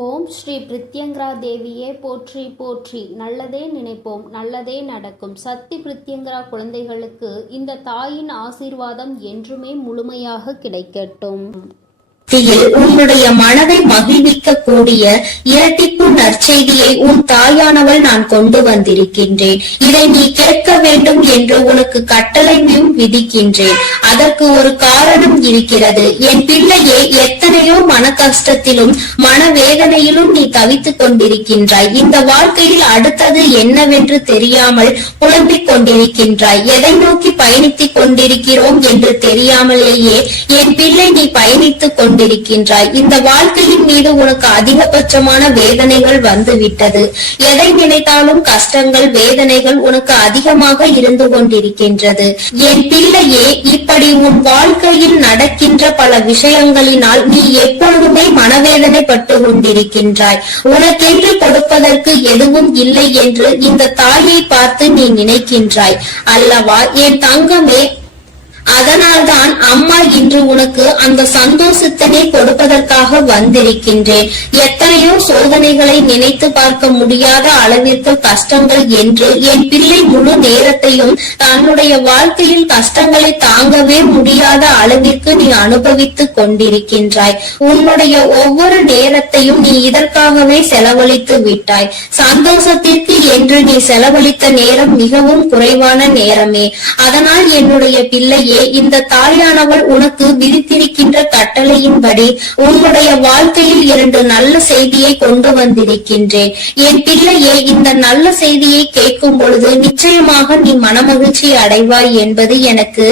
ஓம் ஸ்ரீ பிரித்யங்கரா தேவியே போற்றி போற்றி. நல்லதே நினைப்போம், நல்லதே நடக்கும். சக்தி பிரித்யங்கரா குழந்தைகளுக்கு இந்த தாயின் ஆசீர்வாதம் என்றுமே முழுமையாக கிடைக்கட்டும். உன்னுடைய மனதை மகிழ்விக்க கூடிய இரட்டிப்பு நற்செய்தியை உன் தாயானவள் நான் கொண்டு வந்திருக்கின்றேன். இதை நீ கேட்க வேண்டும் என்று உனக்கு கட்டளையும் விதிக்கின்றேன். அதற்கு ஒரு காரணம் இருக்கிறது. என் பிள்ளையே, எத்தனையோ மன கஷ்டத்திலும் மனவேதனையிலும் நீ தவித்துக் கொண்டிருக்கின்றாய். இந்த வாழ்க்கையில் அடுத்தது என்னவென்று தெரியாமல் புலம்பிக் கொண்டிருக்கின்றாய். எதை நோக்கி பயணித்துக் கொண்டிருக்கிறோம் என்று தெரியாமலேயே என் பிள்ளை நீ பயணித்துக் கொண்டிருக்கின்றாய். இந்த வாழ்க்கையின் மீது உனக்கு அதிகபட்சமான வேதனைகள் வந்துவிட்டது. எதை நினைத்தாலும் கஷ்டங்கள், வேதனைகள் உனக்கு அதிகமாக இருந்து கொண்டிருக்கின்றது. என் பிள்ளையே, இப்படி உன் வாழ்க்கையில் நடக்கின்ற பல விஷயங்களினால் நீ எப்பொழுதுமே மனவேதனைப்பட்டு கொண்டிருக்கின்றாய். உனக்கென்று கொடுப்பதற்கு எதுவும் இல்லை என்று இந்த தாயை பார்த்து நீ நினைக்கின்றாய் அல்லவா என் தங்கமே? அதனால்தான் அம்மா இன்று உனக்கு அந்த சந்தோஷத்தினை கொடுப்பதற்காக வந்திருக்கின்றேன். எத்தனையோ சோதனைகளை நினைத்து பார்க்க முடியாத அளவிற்கு கஷ்டங்கள் என்று என் பிள்ளை முழு நேரத்தையும் தன்னுடைய வாழ்க்கையில் கஷ்டங்களை தாங்கவே முடியாத அளவிற்கு நீ அனுபவித்துக் கொண்டிருக்கின்றாய். உன்னுடைய ஒவ்வொரு நேரத்தையும் நீ இதற்காகவே செலவழித்து விட்டாய். சந்தோஷத்திற்கு என்று நீ செலவழித்த நேரம் மிகவும் குறைவான நேரமே. அதனால் என்னுடைய பிள்ளையை இந்த தாயானவள் உனக்கு விதித்திருக்கின்ற கட்டளையின்படி உன்னுடைய வாழ்க்கையில் 2 நல்ல செய்தியை கொண்டு வந்திருக்கின்றேன். என் பிள்ளையே, இந்த நல்ல செய்தியை கேட்கும் பொழுது நிச்சயமாக நீ மனமகிழ்ச்சி அடைவாய் என்பது எனக்கு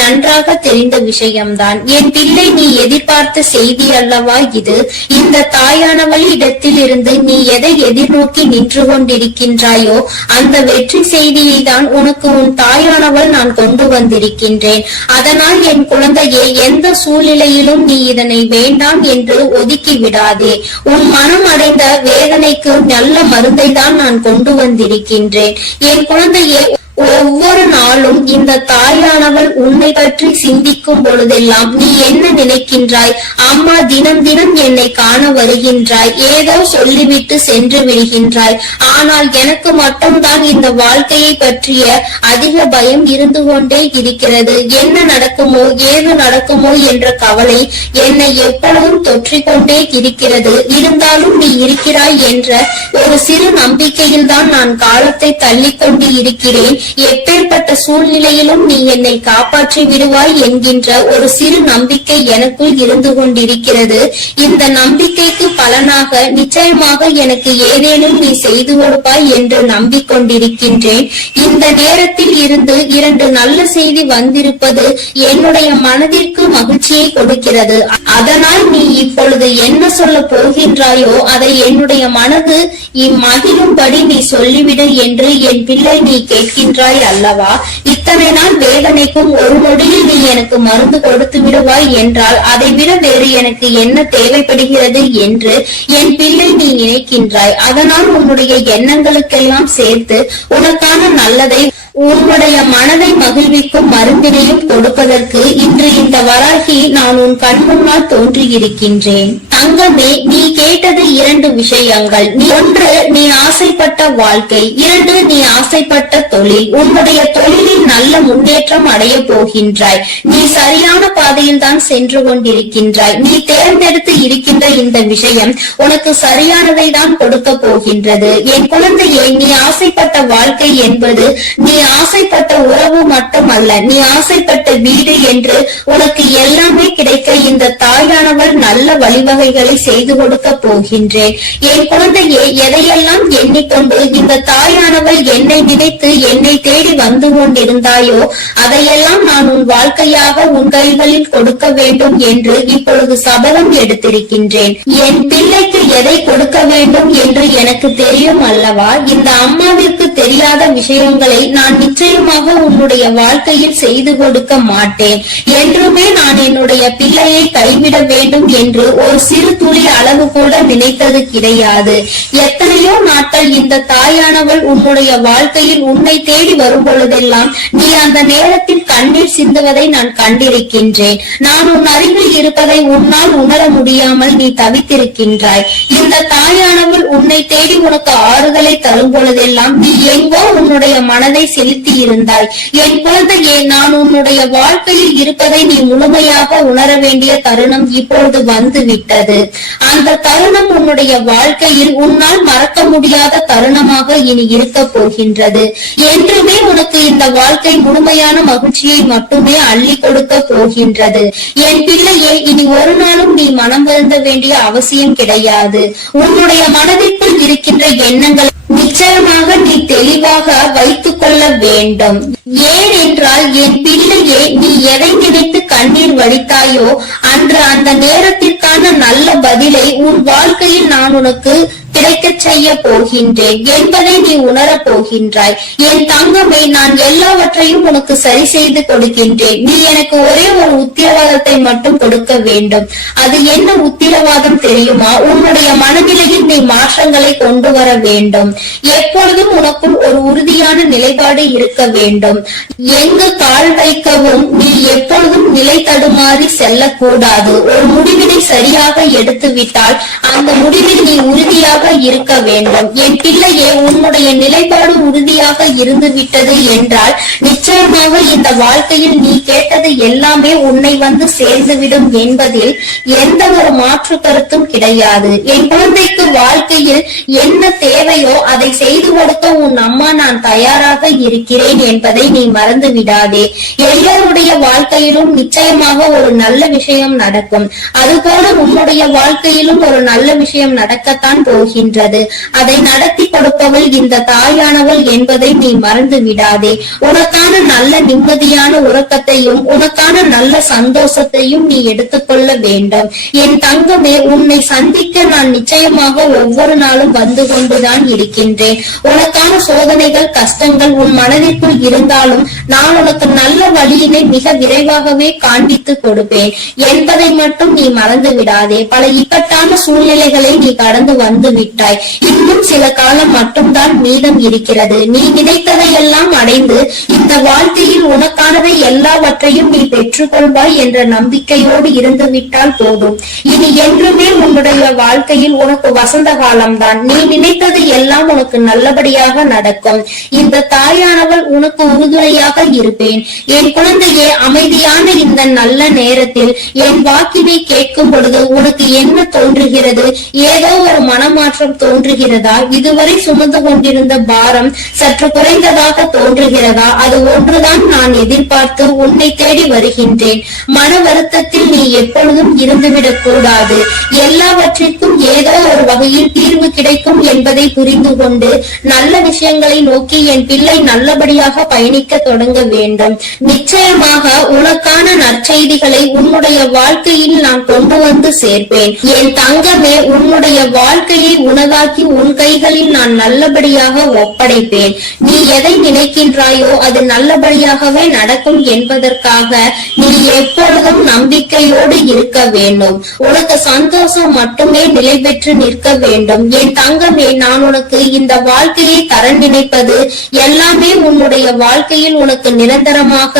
நன்றாக தெரிந்த விஷயம்தான். என் பிள்ளை, நீ எதிர்பார்த்த செய்தி அல்லவா இது? இந்த தாயானவள் இடத்தில் இருந்து நீ எதை எதிர்நோக்கி நின்று கொண்டிருக்கின்றாயோ அந்த வெற்றி செய்தியை தான் உனக்கு உன் தாயானவள் நான் கொண்டு வந்திருக்கின்றேன். அதனால் என் குழந்தையே, எந்த சூழ்நிலையிலும் நீ இதனை வேண்டாம் என்று ஒதுக்கி விடாதே. உன் மனம் அடைந்த வேதனைக்கு நல்ல மருந்தை தான் நான் கொண்டு வந்திருக்கின்றேன். என் குழந்தையே, ஒவ்வொரு நாளும் இந்த தாயானவள் உன்னை பற்றி சிந்திக்கும் பொழுதெல்லாம் நீ என்ன நினைக்கின்றாய்? அம்மா தினம் தினம் என்னை காண வருகின்றாய், ஏதோ சொல்லிவிட்டு சென்று விடுகின்றாய். ஆனால் எனக்கு மட்டும்தான் இந்த வாழ்க்கையை பற்றிய அதிக பயம் இருந்து கொண்டே இருக்கிறது. என்ன நடக்குமோ ஏது நடக்குமோ என்ற கவலை என்னை எப்பொழுதும் தொற்றிக்கொண்டே இருக்கிறது. இருந்தாலும் நீ இருக்கிறாய் என்ற ஒரு சிறு நம்பிக்கையில் தான் நான் காலத்தை தள்ளிக்கொண்டு இருக்கிறேன். எப்பேற்பட்ட சூழ்நிலையிலும் நீ என்னை காப்பாற்றி விடுவாய் என்கின்ற ஒரு சிறு நம்பிக்கை எனக்குள் இருந்து கொண்டிருக்கிறது. இந்த நம்பிக்கைக்கு பலனாக நிச்சயமாக எனக்கு ஏதேனும் நீ செய்து கொடுப்பாய் என்று நம்பிக்கொண்டிருக்கின்றேன். இந்த நேரத்தில் இருந்து 2 நல்ல செய்தி வந்திருப்பது என்னுடைய மனதிற்கு மகிழ்ச்சியை கொடுக்கிறது. அதனால் நீ இப்பொழுது என்ன சொல்ல போகின்றாயோ அதை என்னுடைய மனது இம்மகிழும்படி நீ சொல்லிவிடு என்று என் பிள்ளை நீ கேட்கின்றாய் அல்லவா? இத்தனை நாள் வேதனைக்கும் ஒரு நொடியில் நீ எனக்கு மருந்து கொடுத்து விடுவாய் என்றால் அதை விட வேறு எனக்கு என்ன தேவைப்படுகிறது என்று என் பிள்ளை நீ நினைக்கின்றாய். அதனால் உன்னுடைய எண்ணங்களுக்கெல்லாம் சேர்த்து உனக்கான நல்லதை, உன்னுடைய மனதை மகிழ்விக்கும் மருந்தினையும் கொடுப்பதற்கு இன்று இந்த வராகி நான் உன் கண் முன்னால் தோன்றியிருக்கின்றேன். தங்கமே, நீ கேட்டது 2 விஷயங்கள். 1, நீ ஆசைப்பட்ட வாழ்க்கை. 2, நீ ஆசைப்பட்ட தொழில். உன்னுடைய தொழிலில் நல்ல முன்னேற்றம் அடைய போகின்றாய். நீ சரியான பாதையில் தான் சென்று கொண்டிருக்கின்றாய். நீ தேர்ந்தெடுத்து இருக்கின்ற இந்த விஷயம் உனக்கு சரியானதை தான் கொடுக்க போகின்றது. என் குழந்தையே, நீ ஆசைப்பட்ட வாழ்க்கை என்பது நீ ஆசைப்பட்ட உறவு மட்டுமல்ல, நீ ஆசைப்பட்ட வீடு என்று உனக்கு எல்லாமே கிடைக்க இந்த தாயானவர் நல்ல வழிவகைகளை செய்து கொடுக்க போகின்றேன். என் குழந்தையே, எதையெல்லாம் எண்ணிக்கொண்டு இந்த தாயானவர் என்னை நினைத்து என்னை தேடி வந்து கொண்டிருந்தாயோ அதையெல்லாம் நான் உன் வாழ்க்கையாக உன் கைகளில் கொடுக்க வேண்டும் என்று இப்பொழுது சபதம் எடுத்திருக்கின்றேன். என் பிள்ளைக்கு எதை கொடுக்க வேண்டும் என்று எனக்கு தெரியும் அல்லவா? இந்த அம்மாவிற்கு தெரியாத விஷயங்களை நான் நிச்சயமாக உன்னுடைய வாழ்க்கையில் செய்து கொடுக்க மாட்டேன். என்றுமே நான் என்னுடைய பிள்ளையை கைவிட வேண்டும் என்று ஒரு சிறு துளி அளவு கூட நினைத்தது கிடையாது. எத்தனையோ நாட்கள் இந்த தாயானவள் உன்னுடைய வாழ்க்கையில் உன்னை தேடி வரும் பொழுதெல்லாம் நீ அந்த நேரத்தில் கண்ணீர் சிந்துவதை நான் கண்டிருக்கின்றேன். நான் உன் அருகில் இருப்பதை உன்னால் உணர முடியாமல் நீ தவித்திருக்கின்றாய். இந்த தாயானவள் உன்னை தேடி உனக்கு ஆறுதலை தரும் பொழுதெல்லாம் நீ எங்கோ உன்னுடைய மனதை செலுத்தி இருந்தாய். என் குழந்தையே, நான் உன்னுடைய வாழ்க்கையில் இருப்பதை நீ முழுமையாக உணர வேண்டிய தருணம் இப்பொழுது வந்து விட்டது. அந்த தருணம் உன்னுடைய வாழ்க்கையில் உன்னால் மறக்க முடியாத தருணமாக இனி இருக்க போகின்றது. என்றுமே உனக்கு இந்த வாழ்க்கை முழுமையான மகிழ்ச்சியை மட்டுமே அள்ளி கொடுக்க போகின்றது. என் பிள்ளையே, இனி ஒரு நாளும் நீ மனம் வருந்த வேண்டிய அவசியம் கிடையாது. உன்னுடைய மனதிற்குள் இருக்கின்ற எண்ணங்கள் நிச்சயமாக நீ தெளிவாக வைத்துக் கொள்ள வேண்டும். ஏன் என்றால் என் பிள்ளையே, நீ எதை நினைத்து கண்ணீர் வடித்தாயோ அன்று அந்த நேரத்திற்கான நல்ல பதிலை உன் வாழ்க்கையில் நான் உனக்கு கிடைக்க செய்ய போகின்றேன் என்பதை நீ உணரப் போகின்றாய். என் தங்கமே, நான் எல்லாவற்றையும் உனக்கு சரி செய்து கொடுக்கின்றேன். நீ எனக்கு ஒரே ஒரு உத்திரவாதத்தை மட்டும் கொடுக்க வேண்டும். அது என்ன உத்திரவாதம் தெரியுமா? உன்னுடைய மனநிலையில் நீ மாற்றங்களை கொண்டு வர வேண்டும். எப்பொழுதும் உனக்குள் ஒரு உறுதியான நிலைப்பாடு இருக்க வேண்டும். எங்கு கால் வைக்கவும் நீ எப்பொழுதும் நிலை தடுமாறி செல்லக்கூடாது. ஒரு முடிவினை சரியாக எடுத்து விட்டால் அந்த முடிவில் நீ உறுதியாக இருக்க வேண்டும். என் பிள்ளையே, உன்னுடைய நிலைப்பாடு உறுதியாக இருந்து விட்டது என்றால் நிச்சயமாக இந்த வாழ்க்கையில் நீ கேட்டது எல்லாமே உன்னை வந்து சேர்ந்துவிடும் என்பதில் எந்த ஒரு மாற்று கருத்தும் கிடையாது. என் குழந்தைக்கு வாழ்க்கையில் என்ன தேவையோ அதை செய்து கொடுக்க உன் அம்மா நான் தயாராக இருக்கிறேன் என்பதை நீ மறந்து விடாதே. எல்லோருடைய வாழ்க்கையிலும் நிச்சயமாக ஒரு நல்ல விஷயம் நடக்கும். அதுபோல உன்னுடைய வாழ்க்கையிலும் ஒரு நல்ல விஷயம் நடக்கத்தான் போகின்றது. அதை நடத்தி கொடுப்பவள் இந்த தாயானவள் என்பதை நீ மறந்து விடாதே. உனக்கான நல்ல நிம்மதியான உறக்கத்தையும் உனக்கான நல்ல சந்தோஷத்தையும் நீ எடுத்துக்கொள்ள வேண்டும். என் தங்கமே, உன்னை சந்திக்க நான் நிச்சயமாக ஒவ்வொரு நாளும் வந்து கொண்டுதான் இருக்கின்றேன். உனக்கான சோதனைகள் கஷ்டங்கள் உன் மனதிற்குள் இருந்தாலும் நான் உனக்கு நல்ல வழியினை மிக விரைவாகவே காண்பித்து கொடுப்பேன் என்பதை மட்டும் நீ மறந்து விடாதே. பல இக்கட்டான சூழ்நிலைகளை நீ கடந்து வந்து விட்டாய். இன்னும் சில காலம் மட்டும்தான் மீதம் இருக்கிறது. நீ நினைத்ததையெல்லாம் அடைந்து இந்த வாழ்க்கையில் உனக்கானதை எல்லாவற்றையும் நீ பெற்றுக்கொள்வாய் என்ற நம்பிக்கையோடு இருந்து விட்டால் போதும். இனி என்றுமே உன்னுடைய வாழ்க்கையில் உனக்கு வசந்த காலம்தான். நீ நினைத்தது எல்லாம் உனக்கு நல்லபடியாக நடக்கும். இந்த தாயானவள் உனக்கு உறுதுணையாக இருப்பேன். என் குழந்தையே, அமைதியான இந்த நல்ல நேரத்தில் என் வாக்கினை கேட்கும் பொழுது உனக்கு என்ன தோன்றுகிறது? ஏதோ ஒரு மனமாற்றம் தோன்றுகிறதா? இதுவரை சுமந்து கொண்டிருந்த பாரம் சற்று குறைந்ததாக தோன்றுகிறதா? அது ஒன்றுதான் நான் எதிர்பார்த்து உன்னை தேடி வருகின்றேன். மன வருத்தத்தில் நீ எப்பொழுதும் இருந்துவிடக் கூடாது. எல்லாவற்றிற்கும் ஏதோ ஒரு வகையில் தீர்வு கிடைக்கும் என்பதை புரிந்து கொண்டு நல்ல விஷயங்களை நோக்கி என் பிள்ளை நல்லபடியாக பயணிக்க தொடங்க வேண்டும். நிச்சயமாக உனக்கான நற்செய்திகளை உன்னுடைய வாழ்க்கையில் நான் கொண்டு வந்து சேர்ப்பேன். என் தங்கமே, உன்னுடைய வாழ்க்கையை உனதாக்கி உன் கைகளில் நான் நல்லபடியாக ஒப்படைப்பேன். நீ எதை நினைக்கின்றாயோ அது நல்லபடியாகவே நடக்கும் என்பதற்காக நீ எப்பொழுதும் நம்பிக்கையோடு இருக்க வேண்டும். உனக்கு சந்தோஷம் மட்டுமே நிலை பெற்று நிற்க வேண்டும். என் தங்கமே, நான் உனக்கு இந்த வாழ்க்கையை தர நினைப்பது எல்லாமே உன்னுடைய வாழ்க்கையில் உனக்கு நிரந்தரமாக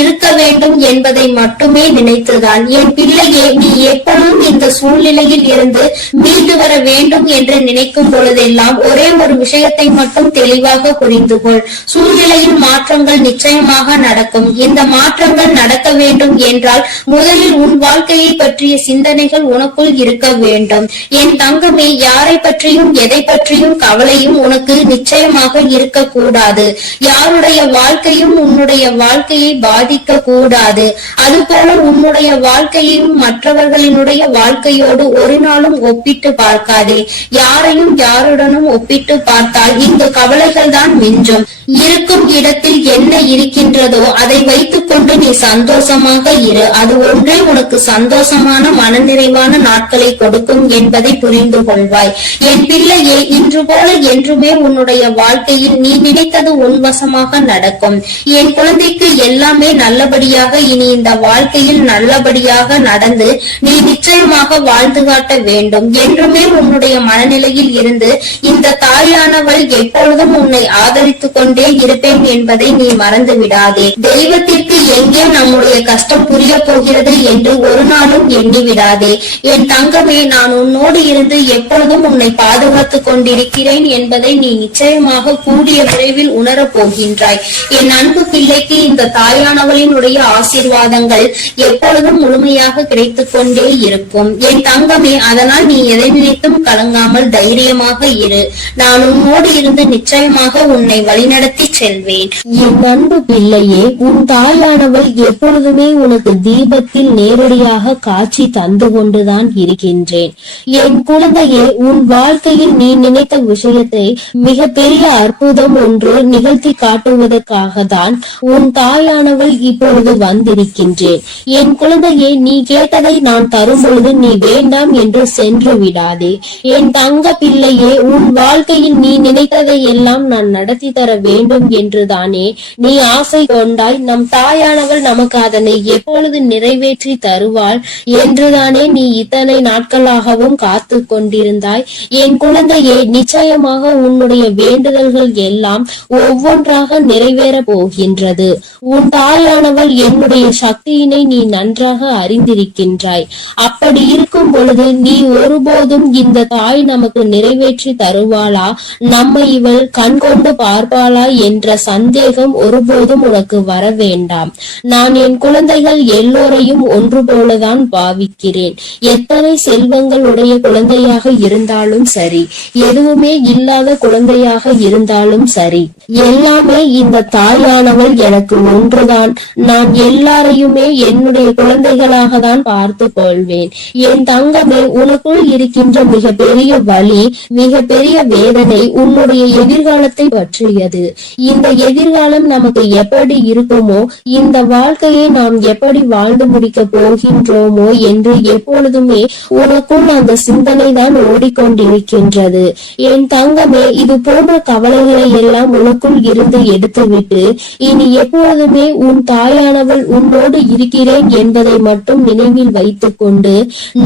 இருக்க வேண்டும் என்பதை மட்டுமே நினைத்துதான். என் பிள்ளையே, நீ எப்பொழுதும் இந்த சூழ்நிலையில் இருந்து மீண்டு வர வேண்டும் என்று நினைக்கும் பொழுதெல்லாம் ஒரே ஒரு விஷயத்தை மட்டும் தெளிவாக புரிந்து கொள். சூழ்நிலையில் மாற்றங்கள் நிச்சயமாக நடக்கும். இந்த மாற்றங்கள் நடக்க வேண்டும் என்றால் முதலில் உன் வாழ்க்கையை பற்றிய சிந்தனைகள் உனக்குள் இருக்க வேண்டும். என் தங்கமே, யாரை பற்றியும் எதை பற்றியும் கவலையும் உனக்கு நிச்சயமாக இருக்கக்கூடாது. யாருடைய வாழ்க்கையும் உன்னுடைய வாழ்க்கையை பாதிக்க கூடாது. அதுபோல உன்னுடைய வாழ்க்கையையும் மற்றவர்களினுடைய வாழ்க்கையோடு ஒரு நாளும் ஒப்பிட்டு பார்க்காதே. யாரையும் யாருடனும் ஒப்பிட்டு பார்த்தால் இந்த கவலைகள் தான் மிஞ்சும். இருக்கும் இடத்தில் என்ன இருக்கின்றதோ அதை வைத்துக் கொண்டு நீ சந்தோஷமாக இரு. அது ஒன்றே உனக்கு சந்தோஷமான மனநிறைவான நாட்களை கொடுக்கும் என்பதை புரிந்து கொள்வாய். என் பிள்ளையே, இன்று போல என்றுமே உன்னுடைய வாழ்க்கையில் நீ நினைத்தது உன்வசமாக நடக்கும். என் குழந்தைக்கு எல்லாமே நல்லபடியாக இனி இந்த வாழ்க்கையில் நல்லபடியாக நடந்து நீ நிச்சயமாக வாழ்ந்து காட்ட வேண்டும். என்றுமே உன்னுடைய மனநிலையில் இருந்து இந்த தாயானவள் எப்பொழுதும் உன்னை ஆதரித்துக் கொண்டே இருப்பேன் என்பதை நீ மறந்து விடாதே. தெய்வத்திற்கு எங்கே நம்முடைய கஷ்டம் புரிய போகிறது என்று ஒரு நாளும் எண்ணி விடாதே. என் தங்கமே, நான் உன்னோடு இருந்து எப்பொழுதும் உன்னை பாதுகாத்துக் கொண்டிருக்கிறேன் என்பதை நீ நிச்சயமாக கூடிய விரைவில் உணரப் போகின்றாய். என் அன்பு பிள்ளைக்கு இந்த தாயானவளினுடைய ஆசீர்வாதங்கள் எப்பொழுதும் முழுமையாக கிடைத்துக் கொண்டே இருக்கும். என் தங்கமே, அதனால் நீ எதை நினைத்தும் கலங்காமல் தைரியமாக இரு. நான் உன்னோடு இருந்து நிச்சயமாக உன்னை வழிநடத்தி செல்வேன். என் அன்பு பிள்ளையே, உன் தாயானவள் எப்பொழுதுமே உனக்கு தீபத்தில் நேரடியாக காட்சி தந்து கொண்டுதான் இருக்கின்றேன். என் குழந்தையே, உன் வாழ்க்கையில் நீ நினைத்த விஷயத்தை மிக பெரிய அற்புதம் ஒன்று நிகழ்த்தி காட்டுவதற்காக தான் உன் தாயானவள் இப்பொழுது வந்திருக்கின்றேன். என் குழந்தையே, நீ கேட்டதை நான் தரும் பொழுது நீ வேண்டாம் என்று சென்று விடாதே. என் தங்க பிள்ளையே, உன் வாழ்க்கையில் நீ நினைத்ததை எல்லாம் நான் நடத்தி தர வேண்டும் என்றுதானே நீ ஆசை கொண்டாய். நம் தாயானவள் நமக்கு அதனை எப்பொழுது நிறைவேற்றி தருவாள் என்றுதானே நீ இத்தனை நாட்களாகவும் காத்து கொண்டிருந்தாய். என் குழந்தையே, நிச்சயமாக உன்னுடைய வேண்டுதல்கள் எல்லாம் ஒவ்வொன்றாக நிறைவேற போகின்றது. உன் தாயானவள் என்னுடைய சக்தியினை நீ நன்றாக அறிந்திருக்கின்றாய். அப்படி இருக்கும் பொழுது நீ ஒருபோதும் இந்த தாய் நமக்கு நிறைவேற்றி தருவாளா, நம்மை இவள் கண் கொண்டு பார்ப்பாளா என்ற சந்தேகம் ஒருபோதும் உனக்கு வர வேண்டாம். நான் என் குழந்தைகள் எல்லோரையும் ஒன்று போலதான் பாவிக்கிறேன். எத்தனை செல்வங்கள் உடைய குழந்தையாக இருந்தாலும் சரி, எதுவுமே இல்லாத குழந்தையாக இருந்தாலும் சரி, எல்லாமே இந்த தாயானவள் எனக்கு ஒன்றுதான். நான் எல்லாரையுமே என்னுடைய குழந்தைகளாக தான் பார்த்து கொள்வேன். என் தங்கமே, உனக்குள் இருக்கின்ற மிக பெரிய வலி, மிக பெரிய வேதனை உன்னுடைய எதிர்காலத்தை பற்றியது. இந்த எதிர்காலம் நமக்கு எப்படி இருக்குமோ, இந்த வாழ்க்கையை நாம் எப்படி வாழ்ந்து முடிக்க போகின்றோமோ என்று எப்பொழுதுமே உனக்குள் அந்த சிந்தனை தான் ஓடிக்கொண்டிருக்கின்றது. என் தங்கமே, இது போன்ற கவலைகளை எல்லாம் உனக்குள் இருந்து எடுத்துவிட்டு இனி எப்பொழுதுமே உன் தாயானவள் உன்னோடு இருக்கிறேன் என்பதை மட்டும் நினைவில் வைத்துக் கொண்டு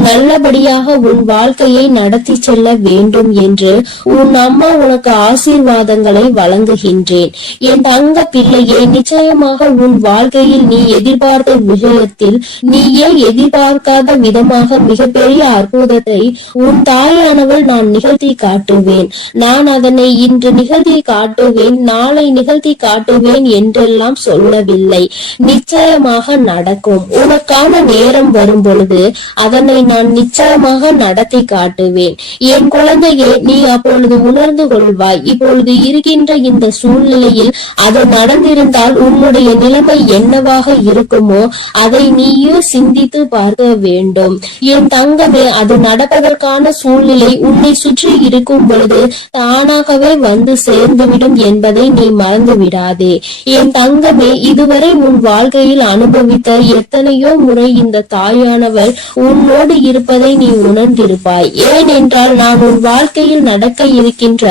நல்லபடியாக உன் வாழ்க்கையை நடத்தி செல்ல வேண்டும் என்று உன் அம்மா உனக்கு ஆசீர்வாதங்களை வழங்குகின்றேன். என் தங்க பிள்ளையே, நிச்சயமாக உன் வாழ்க்கையில் நீ எதிர்பார்த்த விஷயத்தில் நீயே எதிர்பார்க்காத விதமாக மிகப்பெரிய அற்புதத்தை உன் தாயானவள் நான் நிகழ்த்தி காட்டுவேன். நான் அதனை இன்று நிகழ்த்தி காட்டுவேன், நாளை நிகழ்த்தி காட்டுவேன் என்றெல்லாம் சொல்லவில்லை. நிச்சயமாக நடக்கும். உனக்கான நேரம் வரும் பொழுது அதனை நான் நிச்சயமாக நடத்தி காட்டுவேன். என் குழந்தையே, நீ அப்பொழுது உணர்ந்து கொள்வாய். இப்பொழுது இருக்கின்ற இந்த சூழ்நிலையில் அது நடந்திருந்தால் உன்னுடைய நிலைமை என்னவாக இருக்குமோ அதை நீயே சிந்தித்து பார்க்க வேண்டும். என் தங்கமே, அது நடப்பதற்கான சூழ்நிலை உன்னை சுற்றி இருக்கும் பொழுது தானாகவே வந்து சேர்ந்துவிடும் என்பதை நீ மறந்து விடாதே. என் தங்கமே, இதுவரை உன் வாழ்க்கையில் அனுபவித்த எத்தனையோ முறை இந்த தாயானவள் உன்னோடு இருப்பதை நீ உணர்ந்திருப்பாய். ஏனென்றால் நான் உன் வாழ்க்கையில் நடக்க இருக்கின்ற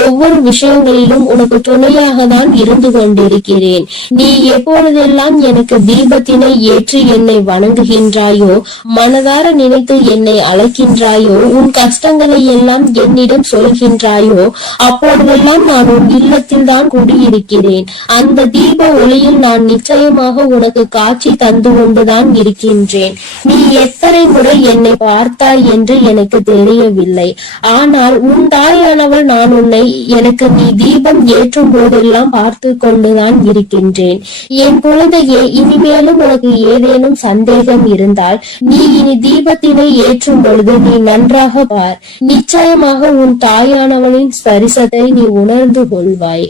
ஒவ்வொரு விஷயங்களிலும் உனக்கு துணையாக தான் இருந்து கொண்டிருக்கிறேன். நீ எப்பொழுதெல்லாம் எனக்கு தீபத்தினை ஏற்றி என்னை வணங்குகின்றாயோ, மனதார நினைத்து என்னை அழைக்கின்றாயோ, உன் கஷ்டங்களை எல்லாம் என்னிடம் சொல்கின்றாயோ, அப்பொழுதெல்லாம் நான் உன் இல்லத்தில் தான் குடியிருக்கிறேன். அந்த தீப ஒளியில் நான் நிச்சயமாக உனக்கு காட்சி தந்து கொண்டுதான் இருக்கின்றேன். நீ எத்தனை முறை என்னை பார்த்தாய் என்று எனக்கு தெரியவில்லை. ஆனால் உன் தாயானவள் நான் உன்னை எனக்கு நீ தீபம் ஏற்றும் போதெல்லாம் பார்த்து கொண்டுதான் இருக்கின்றேன். என் குழந்தையே, இனிமேலும் உனக்கு ஏதேனும் சந்தேகம் இருந்தால் நீ இனி தீபத்தினை ஏற்றும் பொழுது நீ நன்றாக பார். நிச்சயமாக உன் தாயானவளின் ஸ்பரிசத்தை நீ உணர்ந்து கொள்வாய்.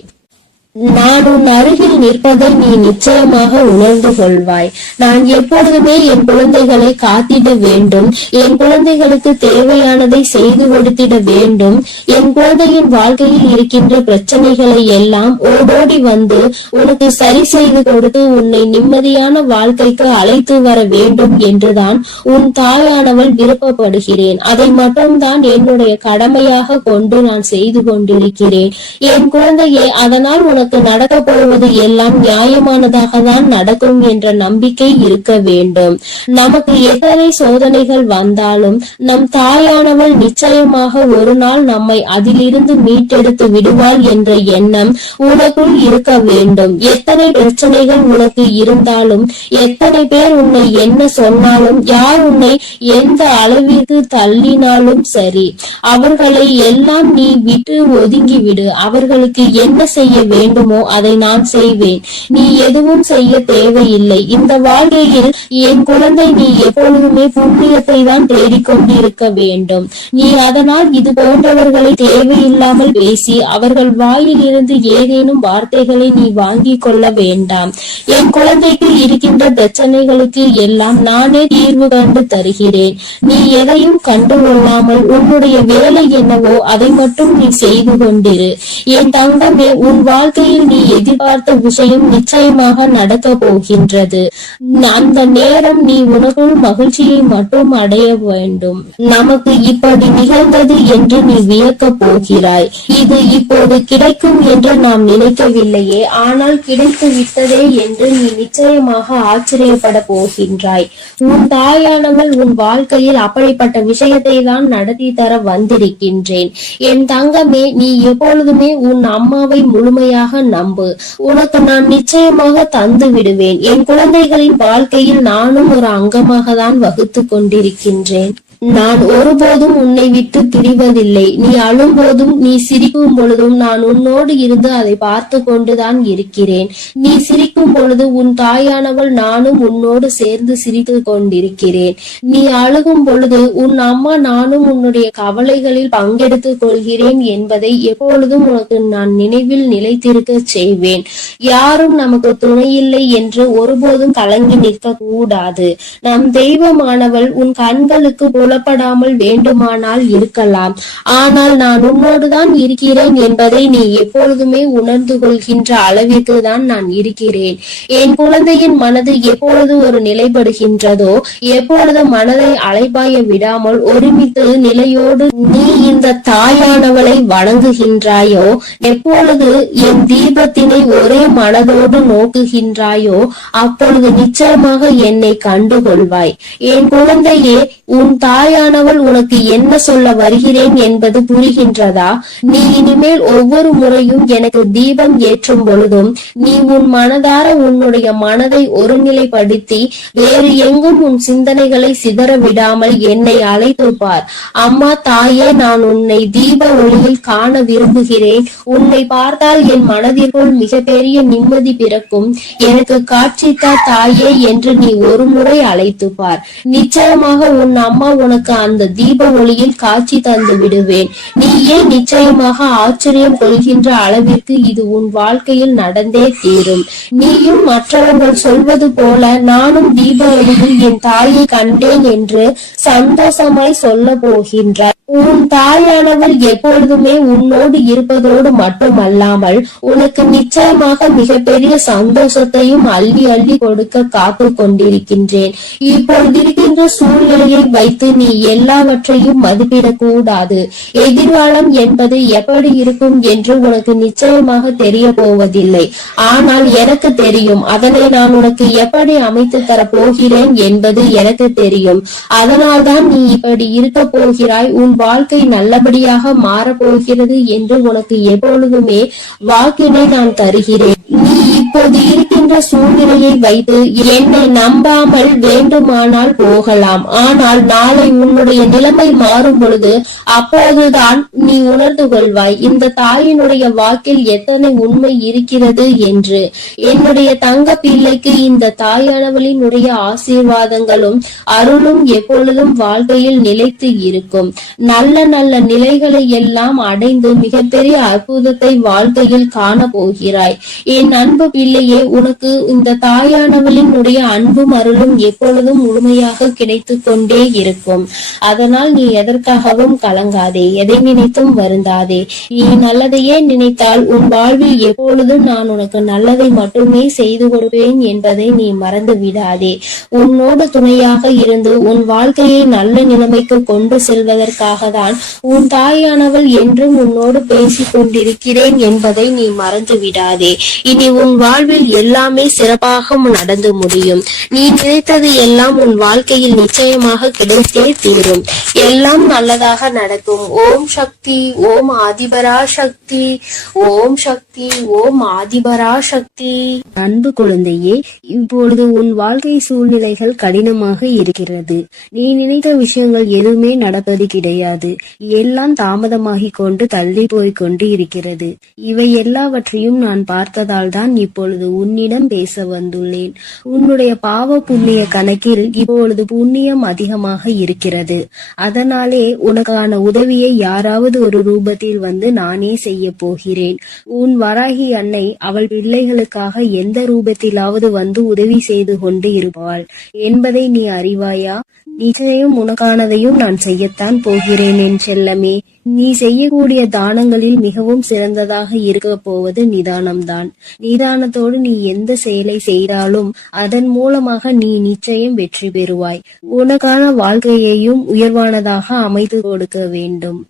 நான் உன் அருகில் நிற்பதை நீ நிச்சயமாக உணர்ந்து கொள்வாய். நான் எப்பொழுதுமே என் குழந்தைகளை காத்திட வேண்டும், என் குழந்தைகளுக்கு தேவையானதை செய்து கொடுத்திட வேண்டும். என் குழந்தையின் வாழ்க்கையில் இருக்கின்ற பிரச்சனைகளை எல்லாம் ஓடோடி வந்து உனக்கு சரி செய்து கொடுத்து உன்னை நிம்மதியான வாழ்க்கைக்கு அழைத்து வர வேண்டும் என்றுதான் உன் தாயானவள் விருப்பப்படுகிறேன். அதை மட்டும்தான் என்னுடைய கடமையாக கொண்டு நான் செய்து கொண்டிருக்கிறேன். என் குழந்தையே, அதனால் உனக்கு உனக்கு நடக்க போவது எல்லாம் நியாயமானதாக தான் நடக்கும் என்ற நம்பிக்கை இருக்க வேண்டும். நமக்கு எத்தனை சோதனைகள் வந்தாலும் நம் தாயானவள் நிச்சயமாக ஒரு நாள் நம்மை அதிலிருந்து மீட்டெடுத்து விடுவாள் என்ற எண்ணம் உனக்குள் இருக்க வேண்டும். எத்தனை பிரச்சனைகள் உனக்கு இருந்தாலும், எத்தனை பேர் உன்னை என்ன சொன்னாலும், யார் உன்னை எந்த அளவிற்கு தள்ளினாலும் சரி, அவர்களை எல்லாம் நீ விட்டு ஒதுங்கிவிடு. அவர்களுக்கு என்ன செய்ய வேண்டுமோ அதை நான் செய்வேன். நீ எதுவும் செய்ய தேவையில்லை. இந்த வாழ்க்கையில் என் குழந்தை, நீ எப்பொழுதுமே புண்ணியத்தை தான் தேடிக்கொண்டிருக்க வேண்டும். நீ அதனால் இது போன்றவர்களை தேவையில்லாமல் பேசி அவர்கள் வாயில் இருந்து ஏதேனும் வார்த்தைகளை நீ வாங்கிக் கொள்ள வேண்டாம். என் குழந்தைக்கு இருக்கின்ற பிரச்சனைகளுக்கு எல்லாம் நானே தீர்வு கண்டு தருகிறேன். நீ எதையும் கண்டுகொள்ளாமல் உன்னுடைய வேலை என்னவோ அதை மட்டும் நீ செய்து கொண்டிரு. என் தங்கமே, உன் வாழ்க்கையில் நீ எதிர்பார்த்த விஷயம் நிச்சயமாக நடக்க போகின்றது. அந்த நேரம் நீ உனக்குள் மகிழ்ச்சியை மட்டும் அடைய வேண்டும். நமக்கு இப்படி நிகழ்ந்தது என்று நீ வியக்க போகிறாய். இது இப்போது கிடைக்கும் என்று நாம் நினைக்கவில்லையே, ஆனால் கிடைத்து விட்டதே என்று நீ நிச்சயமாக ஆச்சரியப்பட போகின்றாய். உன் தாயானவள் உன் வாழ்க்கையில் அப்படிப்பட்ட விஷயத்தை தான் நடத்தி தர வந்திருக்கின்றேன். என் தங்கமே, நீ எப்பொழுதுமே உன் அம்மாவை முழுமையாக நம்பு. உனக்கு நான் நிச்சயமாக தந்து விடுவேன். என் குழந்தைகளின் வாழ்க்கையில் நானும் ஒரு அங்கமாக தான் வகுத்து கொண்டிருக்கின்றேன். நான் ஒருபோதும் உன்னை விட்டு பிரிவதில்லை. நீ அழும் போதும், நீ சிரிக்கும் பொழுதும் நான் உன்னோடு இருந்து அதை பார்த்து கொண்டுதான் இருக்கிறேன். நீ சிரிக்கும் பொழுது உன் தாயானவள் நானும் உன்னோடு சேர்ந்து சிரித்து கொண்டிருக்கிறேன். நீ அழுகும் பொழுது உன் அம்மா நானும் உன்னுடைய கவலைகளில் பங்கெடுத்துக் கொள்கிறேன் என்பதை எப்பொழுதும் உனக்கு நான் நினைவில் நிலைத்திருக்க செய்வேன். யாரும் நமக்கு துணையில்லை என்று ஒருபோதும் கலங்கி நிற்க கூடாது. நம் தெய்வமானவள் உன் கண்களுக்கு புலப்படாமல் வேண்டுமானால் இருக்கலாம், ஆனால் நான் உன்னோடுதான் இருக்கிறேன் என்பதை நீ எப்பொழுதுமே உணர்ந்து கொள்கின்ற அளவிற்கு தான் நான் இருக்கிறேன். என் குழந்தையின் மனது எப்பொழுது ஒரு நிலைப்படுகின்றதோ, எப்பொழுது மனதை அலைபாய விடாமல் ஒருமித்து நிலையோடு நீ இந்த தாயானவளை வணங்குகின்றாயோ, எப்பொழுது என் தீபத்தினை ஒரே மனதோடு நோக்குகின்றாயோ, அப்பொழுது நிச்சயமாக என்னை கண்டுகொள்வாய். என் குழந்தையே, உன் தாயானவள் உனக்கு என்ன சொல்ல வருகிறேன் என்பது புரிகின்றதா? நீ இனிமேல் ஒவ்வொரு முறையும் எனக்கு தீபம் ஏற்றும் பொழுதும் நீ உன் மனதார உன்னுடைய மனதை ஒருநிலைப்படுத்தி வேறு எங்கும் உன் சிந்தனைகளை சிதற விடாமல் என்னை அழைத்து பார். அம்மா, தாயே, நான் உன்னை தீப ஒளியில் காண விரும்புகிறேன். உன்னை பார்த்தால் என் மனதிற்குள் மிகப்பெரிய நிம்மதி பிறக்கும். எனக்கு காட்சித்தா தாயே என்று நீ ஒரு முறை அழைத்து பார். நிச்சயமாக உன் அம்மா உனக்கு அந்த தீப ஒளியில் காட்சி தந்து விடுவேன். நீயே நிச்சயமாக ஆச்சரியம் கொள்கின்ற அளவிற்கு இது உன் வாழ்க்கையில் நடந்தே தீரும். நீயும் மற்றவர்கள் சொல்வது போல நானும் தீப ஒளியில் என் தாயை கண்டேன் என்று சந்தோஷமாய் சொல்ல போகின்றாய். உன் தாயானவள் எப்பொழுதுமே உன்னோடு இருப்பதோடு மட்டுமல்லாமல் உனக்கு நிச்சயமாக மிகப்பெரிய சந்தோஷத்தையும் அள்ளி அள்ளி கொடுக்க காத்து கொண்டிருக்கின்றேன். இப்பொழுது இருக்கின்ற சூழ்நிலையை வைத்து நீ எல்லாவற்றையும் மதிப்பிடக் கூடாது. எதிர்காலம் என்பது எப்படி இருக்கும் என்று உனக்கு நிச்சயமாக தெரிய போவதில்லை. ஆனால் எனக்கு தெரியும். அதனை நான் உனக்கு எப்படி அமைத்து தர போகிறேன் என்பது எனக்கு தெரியும். அதனால்தான் நீ இப்படி இருக்க போகிறாய். உன் வாழ்க்கை நல்லபடியாக மாறப்போகிறது என்று உனக்கு எப்பொழுதுமே வாக்கினை நான் தருகிறேன். நீ இப்போது இருக்கின்ற சூழ்நிலையை வைத்து என்னை நம்பாமல் வேண்டுமானால் போகலாம். ஆனால் நாளை உன்னுடைய நிலைமை மாறும் பொழுது அப்போதுதான் நீ உணர்ந்து கொள்வாய் இந்த தாயினுடைய வாக்கில் எத்தனை உண்மை இருக்கிறது என்று. என்னுடைய தங்க பிள்ளைக்கு இந்த தாயானவளினுடைய ஆசீர்வாதங்களும் அருளும் எப்பொழுதும் வாழ்க்கையில் நிலைத்து இருக்கும். நல்ல நல்ல நிலைகளை எல்லாம் அடைந்து மிகப்பெரிய அற்புதத்தை வாழ்க்கையில் காண போகிறாய். என் அன்பு பிள்ளையே, உனக்கு இந்த தாயானவளினுடைய அன்பும் அருளும் எப்பொழுதும் முழுமையாக கிடைத்து கொண்டே இருக்கும். அதனால் நீ எதற்காகவும் கலங்காதே, எதை நினைத்தும் வருந்தாதே. நீ நல்லதையே நினைத்தால் உன் வாழ்வில் எப்பொழுதும் நான் உனக்கு நல்லதை மட்டுமே செய்து கொடுப்பேன் என்பதை நீ மறந்து விடாதே. உன்னோடு துணையாக இருந்து உன் வாழ்க்கையை நல்ல நிலைமைக்கு கொண்டு செல்வதற்காக தான் உன் தாயானவள் என்றும் உன்னோடு பேசிக் கொண்டிருக்கிறேன் என்பதை நீ மறந்து விடாதே. இனி உன் வாழ்வில் எல்லாமே சிறப்பாக நடந்து முடியும். நீ நினைத்தது எல்லாம் உன் வாழ்க்கையில் நிச்சயமாக கிடைத்தே தீரும். எல்லாம் நல்லதாக நடக்கும். ஓம் சக்தி, ஓம் ஆதிபரா சக்தி, ஓம் சக்தி, ஓம் ஆதிபரா சக்தி. அன்பு குழந்தையே, இப்பொழுது உன் வாழ்க்கை சூழ்நிலைகள் கடினமாக இருக்கிறது. நீ நினைத்த விஷயங்கள் எதுவுமே நடப்பது கிடையாது. எல்லாம் தாமதமாகிக் கொண்டு தள்ளி போய்க் கொண்டு இருக்கிறது. இவை எல்லாவற்றையும் நான் பார்த்ததால் தான் இப்பொழுது உன்னிடம் பேச வந்துள்ளேன். உன்னுடைய பாவ புண்ணிய கணக்கில் இப்பொழுது புண்ணியம் அதிகமாக இருக்கிறது. அதனாலே உனக்கான உதவியை யாராவது ஒரு ரூபத்தில் வந்து நானே செய்ய போகிறேன். உன் வராகி அன்னை அவள் பிள்ளைகளுக்காக எந்த ரூபத்திலாவது வந்து உதவி செய்து கொண்டு இருப்பாள் என்பதை நீ அறிவாயா? நிச்சயம் உனக்கானதையும் நான் செய்யத்தான் போகிறேன் என் செல்லமே. நீ செய்யக்கூடிய தானங்களில் மிகவும் சிறந்ததாக இருக்க போவது நிதானம்தான். நிதானத்தோடு நீ எந்த செயலை செய்தாலும் அதன் மூலமாக நீ நிச்சயம் வெற்றி பெறுவாய். உனக்கான வாழ்க்கையையும் உயர்வானதாக அமைத்து கொடுக்க வேண்டும்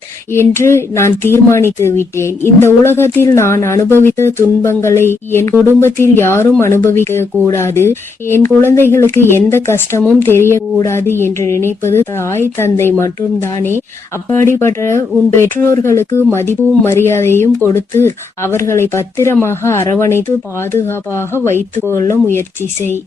என்று நான் தீர்மானித்து விட்டேன். இந்த உலகத்தில் நான் அனுபவித்த துன்பங்களை என் குடும்பத்தில் யாரும் அனுபவிக்க கூடாது. என் குழந்தைகளுக்கு எந்த கஷ்டமும் தெரியக்கூடாது என்று நினைப்பது தாய் தந்தை மட்டும்தானே. அப்படிப்பட்ட உன் பெற்றோர்களுக்கு மதிப்பும் மரியாதையும் கொடுத்து அவர்களை பத்திரமாக அரவணைத்து பாதுகாப்பாக வைத்துக் கொள்ள முயற்சி செய்.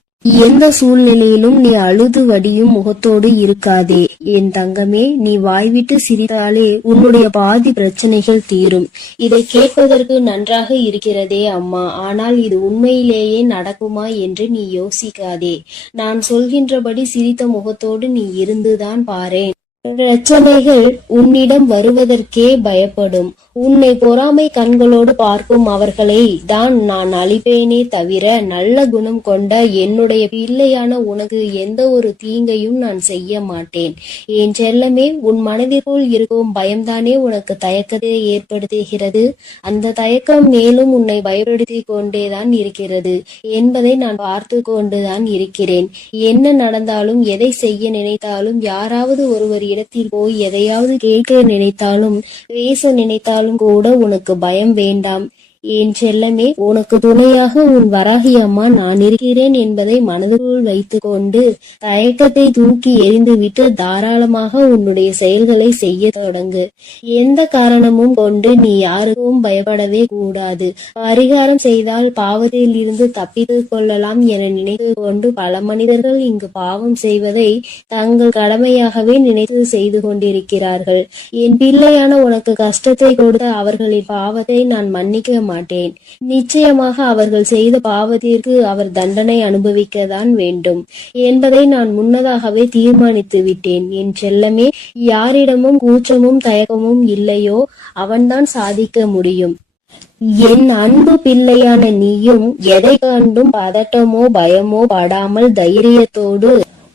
எந்த சூழ்நிலையிலும் நீ அழுது வடியும் முகத்தோடு இருக்காதே என் தங்கமே. நீ வாய்விட்டு சிரித்தாலே உன்னுடைய பாதி பிரச்சனைகள் தீரும். இதை கேட்பதற்கு நன்றாக இருக்கிறதே அம்மா, ஆனால் இது உண்மையிலேயே நடக்குமா என்று நீ யோசிக்காதே. நான் சொல்கின்றபடி சிரித்த முகத்தோடு நீ இருந்துதான் பாரேன். பிரச்சனைகள் உன்னிடம் வருவதற்கே பயப்படும். உன்னை பொறாமை கண்களோடு பார்க்கும் அவர்களை தான் நான் அழிப்பேனே தவிர நல்ல குணம் கொண்ட என்னுடைய பிள்ளையான உனக்கு எந்த ஒரு தீங்கையும் நான் செய்ய மாட்டேன். என் செல்லமே, உன் மனதிற்குள் இருக்கும் பயம்தானே உனக்கு தயக்கத்தை ஏற்படுத்துகிறது. அந்த தயக்கம் மேலும் உன்னை பயப்படுத்தி கொண்டேதான் இருக்கிறது என்பதை நான் பார்த்து கொண்டுதான் இருக்கிறேன். என்ன நடந்தாலும், எதை செய்ய நினைத்தாலும், யாராவது ஒருவர் இடத்தில் போய் எதையாவது கேட்க நினைத்தாலும், பேச நினைத்தாலும் கூட உனக்கு பயம் வேண்டாம் என் செல்லமே. உனக்கு துணையாக உன் வராகி அம்மா நான் இருக்கிறேன் என்பதை மனதுக்குள் வைத்துக் கொண்டு தயக்கத்தை தூக்கி எறிந்துவிட்டு தாராளமாக உன்னுடைய செயல்களை செய்ய தொடங்கு. எந்த காரணமும் கொண்டு நீ யாருக்கும் பயப்படவே கூடாது. பரிகாரம் செய்தால் பாவத்தில் இருந்து தப்பித்துக் கொள்ளலாம் என நினைத்து கொண்டு பல மனிதர்கள் இங்கு பாவம் செய்வதை தங்கள் கடமையாகவே நினைத்து செய்து கொண்டிருக்கிறார்கள். என் பிள்ளையான உனக்கு கஷ்டத்தை கொடுத்த அவர்களின் பாவத்தை நான் மன்னிக்க மாட்டேன். நிச்சயமாக அவர்கள் செய்த பாவத்திற்கு அவர் தண்டனை அனுபவிக்கத்தான் வேண்டும் என்பதை நான் முன்னதாகவே தீர்மானித்து விட்டேன் என் செல்லமே. யாரிடமும் கூச்சமும் தயக்கமும் இல்லையோ அவன்தான் சாதிக்க முடியும். என் அன்பு பிள்ளையான நீயும் எதை கண்டும் பதட்டமோ பயமோ படாமல் தைரியத்தோடு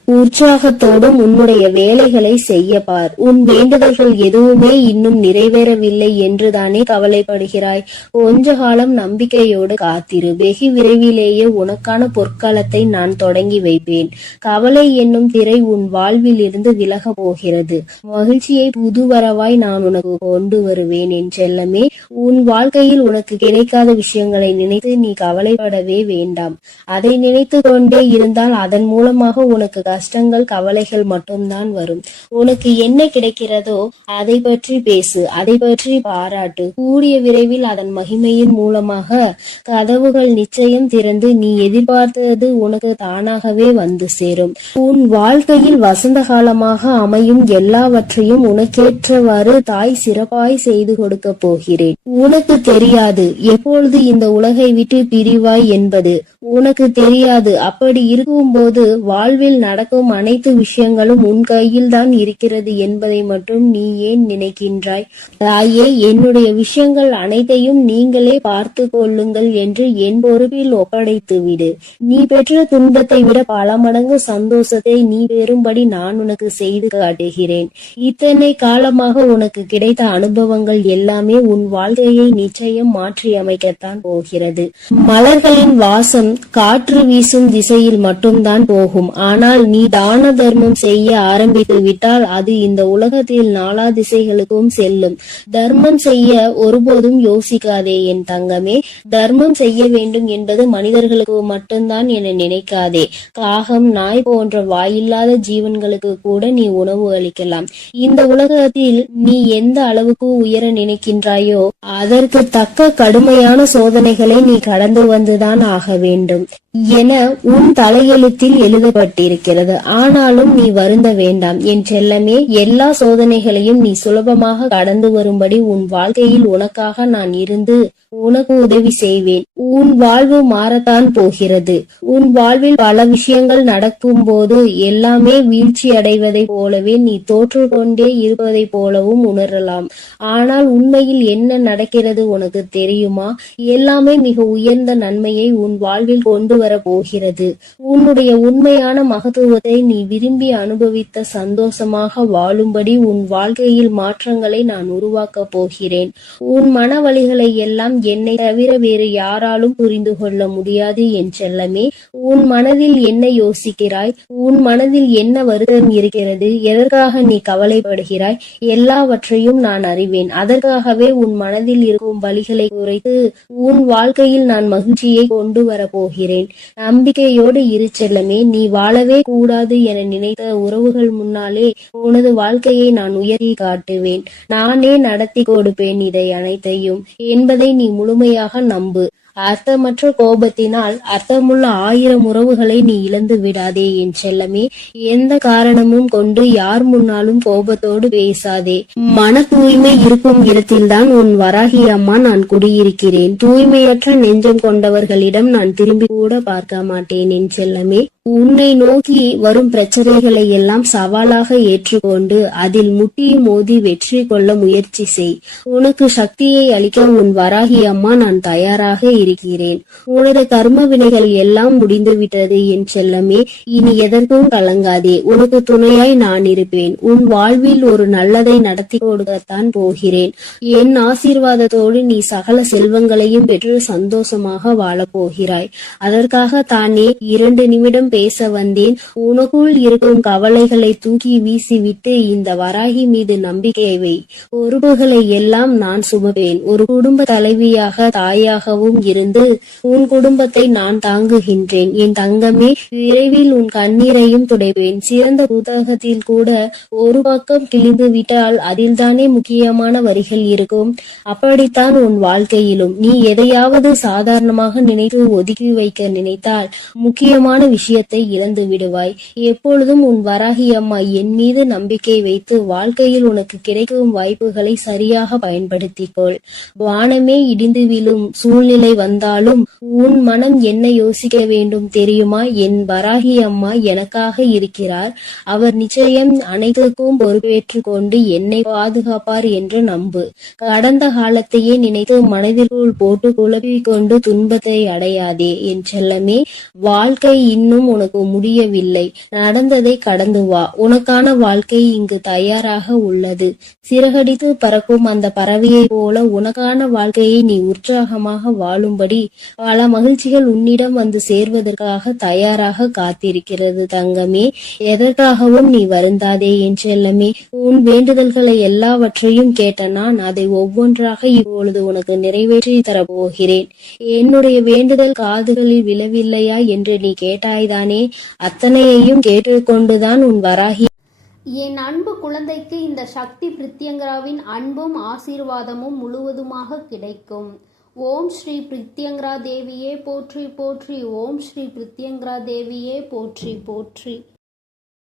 உற்சாகத்தோடும் உன்னுடைய வேலைகளை செய்ய பார். உன் வேண்டுதல்கள் எதுவுமே இன்னும் நிறைவேறவில்லை என்றுதானே கவலைப்படுகிறாய். கொஞ்ச காலம் நம்பிக்கையோடு காத்திரு. வெகு விரைவிலேயே உனக்கான பொற்காலத்தை நான் தொடங்கி வைப்பேன். கவலை என்னும் திரை உன் வாழ்வில் இருந்து விலக போகிறது. மகிழ்ச்சியை புதுவரவாய் நான் உனக்கு கொண்டு வருவேன் என் செல்லமே. உன் வாழ்க்கையில் உனக்கு கிடைக்காத விஷயங்களை நினைத்து நீ கவலைப்படவே வேண்டாம். அதை நினைத்து கொண்டே இருந்தால் அதன் மூலமாக உனக்கு கஷ்டங்கள் கவலைகள் மட்டும்தான் வரும். உனக்கு என்ன கிடைக்கிறதோ அதை பற்றி பேசு, அதை பற்றி பாராட்டு. கூடிய விரைவில் அதன் மகிமையின் மூலமாக கதவுகள் நிச்சயம் திறந்து நீ எதிர்பார்த்தது உனக்கு தானாகவே வந்து சேரும். உன் வாழ்க்கையில் வசந்த காலமாக அமையும் எல்லாவற்றையும் உனக்கேற்றவாறு தாய் சிறப்பாய் செய்து கொடுக்க போகிறேன். உனக்கு தெரியாது எப்பொழுது இந்த உலகை விட்டு பிரிவாய் என்பது உனக்கு தெரியாது. அப்படி இருக்கும்போது வாழ்வில் நடக்க நடக்கும் அனைத்து விஷயங்களும் உன் கையில் தான் இருக்கிறது என்பதை மட்டும் நீ ஏன் நினைக்கின்றாய்? தாயே, என்னுடைய விஷயங்கள் அனைத்தையும் நீங்களே பார்த்து கொள்ளுங்கள் என்று என் பொறுப்பில் ஒப்படைத்து விடு. நீ பெற்ற துன்பத்தை விட பல மடங்கு சந்தோஷத்தை நீ பெறும்படி நான் உனக்கு செய்து காட்டுகிறேன். இத்தனை காலமாக உனக்கு கிடைத்த அனுபவங்கள் எல்லாமே உன் வாழ்க்கையை நிச்சயம் மாற்றி அமைக்கத்தான் போகிறது. மலர்களின் வாசம் காற்று வீசும் திசையில் மட்டும்தான் போகும். ஆனால் நீ தான தர்மம் செய்ய ஆரம்பித்து விட்டால் அது இந்த உலகத்தில் நாலா திசைகளுக்கும் செல்லும். தர்மம் செய்ய ஒருபோதும் யோசிக்காதே என் தங்கமே. தர்மம் செய்ய வேண்டும் என்பது மனிதர்களுக்கு மட்டும்தான் என நினைக்காதே. காகம், நாய் போன்ற வாயில்லாத ஜீவன்களுக்கு கூட நீ உணவு அளிக்கலாம். இந்த உலகத்தில் நீ எந்த அளவுக்கு உயர நினைக்கின்றாயோ அதற்கு தக்க கடுமையான சோதனைகளை நீ கடந்து வந்துதான் ஆக வேண்டும் என உன் தலையெழுத்தில் எழுதப்பட்டிருக்கிறது. ஆனாலும் நீ வருந்த வேண்டாம் என் செல்லமே. எல்லா சோதனைகளையும் நீ சுலபமாக கடந்து வரும்படி உன் வாழ்க்கையில் உனக்காக நான் இருந்து உனக்கு உதவி செய்வேன். உன் வாழ்வு மாறத்தான் போகிறது. உன் வாழ்வில் பல விஷயங்கள் நடக்கும் போது எல்லாமே வீழ்ச்சி அடைவதை போலவே நீ தோற்று கொண்டே இருப்பதை போலவும் உணரலாம். ஆனால் உண்மையில் என்ன நடக்கிறது உனக்கு தெரியுமா? எல்லாமே மிக உயர்ந்த நன்மையை உன் வாழ்வில் கொண்டு வர போகிறது. உன்னுடைய உண்மையான மகத்துவத்தை நீ விரும்பி அனுபவித்த சந்தோஷமாக வாழும்படி உன் வாழ்க்கையில் மாற்றங்களை நான் உருவாக்க போகிறேன். உன் மன வலிகளை எல்லாம் என்னை தவிர வேறு யாராலும் புரிந்து கொள்ள முடியாது என் செல்லமே. உன் மனதில் என்ன யோசிக்கிறாய்? உன் மனதில் என்ன வருத்தம் இருக்கிறது? எதற்காக நீ கவலைப்படுகிறாய்? எல்லாவற்றையும் நான் அறிவேன். அதற்காகவே உன் மனதில் இருக்கும் வலிகளை குறைத்து உன் வாழ்க்கையில் நான் மகிழ்ச்சியை கொண்டு வர போகிறேன். நம்பிக்கையோடு இரு செல்லமே. நீ வாழவே கூடாது என நினைத்த உறவுகள் முன்னாலே உனது வாழ்க்கையை நான் உயர்த்தி காட்டுவேன். நானே நடத்தி கொடுப்பேன் இதை அனைத்தையும் என்பதை நீ முழுமையாக நம்பு. அர்த்தமற்ற கோபத்தினால் அர்த்தமுள்ள 1000 உறவுகளை நீ இழந்து விடாதே என் செல்லமே. எந்த காரணமும் கொண்டு யார் முன்னாலும் கோபத்தோடு பேசாதே. மன தூய்மை இருக்கும் இடத்தில்தான் உன் வராகி அம்மா நான் குடியிருக்கிறேன். தூய்மையற்ற நெஞ்சம் கொண்டவர்களிடம் நான் திரும்பி கூட பார்க்க மாட்டேன் என் செல்லமே. உன்னை நோக்கி வரும் பிரச்சனைகளை எல்லாம் சவாலாக ஏற்றுக்கொண்டு அதில் முட்டி மோதி வெற்றி கொள்ள முயற்சி செய். உனக்கு சக்தியை அளிக்க உன் வராகி அம்மா நான் தயாராக இருக்கிறேன். உனது கர்ம வினைகள் எல்லாம் முடிந்துவிட்டது என் செல்லமே. இனி எதற்கும் கலங்காதே. உனக்கு துணையாய் நான் இருப்பேன். உன் வாழ்வில் ஒரு நல்லதை நடத்தி கொடுக்கத்தான் போகிறேன். என் ஆசீர்வாதத்தோடு நீ சகல செல்வங்களையும் பெற்று சந்தோஷமாக வாழப் போகிறாய். அதற்காக தானே 2 நிமிடம் பேச வந்தேன். உனக்குள் இருக்கும் கவலைகளை தூக்கி வீசிவிட்டு இந்த வராகி மீது நம்பிக்கை வை. பொறுப்புகளை எல்லாம் நான் சுமப்பேன். ஒரு குடும்ப தலைவியாக தாயாகவும் இருந்து உன் குடும்பத்தை நான் தாங்குகின்றேன் என் தங்கமே. விரைவில் உன் கண்ணீரையும் துடைப்பேன். சிறந்த புத்தகத்தில் கூட ஒரு பக்கம் கிழிந்து விட்டால் அதில் தானே முக்கியமான வரிகள் இருக்கும். அப்படித்தான் உன் வாழ்க்கையிலும் நீ எதையாவது சாதாரணமாக நினைத்து ஒதுக்கி வைக்க நினைத்தால் முக்கியமான விஷயத்தை இழந்து விடுவாய். எப்பொழுதும் உன் வராகி அம்மா என் மீது நம்பிக்கை வைத்து வாழ்க்கையில் உனக்கு கிடைக்கும் வாய்ப்புகளை சரியாக பயன்படுத்திக்கொள். வானமே இடிந்து விழும் சூழ்நிலை வந்தாலும் உன் மனம் என்ன யோசிக்க வேண்டும் தெரியுமா? என் வராகி அம்மா எனக்காக இருக்கிறார். அவர் நிச்சயம் அனைத்துக்கும் பொறுப்பேற்று கொண்டு என்னை பாதுகாப்பார் என்று நம்பு. கடந்த காலத்தையே நினைத்து மனதிற்குள் போட்டு குழப்பிக் கொண்டு துன்பத்தை அடையாதே என் செல்லமே. வாழ்க்கை இன்னும் உனக்கு முடியவில்லை. நடந்ததை கடந்து வா. உனக்கான வாழ்க்கை இங்கு தயாராக உள்ளது. சிறகடித்து பறக்கும் அந்த பறவையை போல உனக்கான வாழ்க்கையை நீ உற்சாகமாக வாழும்படி பல மகிழ்ச்சிகள் உன்னிடம் வந்து சேர்வதற்காக தயாராக காத்திருக்கிறது தங்கமே. எதற்காகவும் நீ வருந்தாதே என் செல்லமே. உன் வேண்டுதல்களை எல்லாவற்றையும் கேட்ட நான் அதை ஒவ்வொன்றாக இப்பொழுது உனக்கு நிறைவேற்றி தரப்போகிறேன். என்னுடைய வேண்டுதல் காதுகளில் விழவில்லையா என்று நீ கேட்டாய்தானே? அத்தனையையும் கேட்டுக்கொண்டுதான் உன் வராகி. என் அன்பு குழந்தைக்கு இந்த சக்தி பிரித்யங்கராவின் அன்பும் ஆசீர்வாதமும் முழுவதுமாக கிடைக்கும். ஓம் ஸ்ரீ பிரித்யங்கரா தேவியே போற்றி போற்றி. ஓம் ஸ்ரீ பிரித்யங்கரா தேவியே போற்றி போற்றி.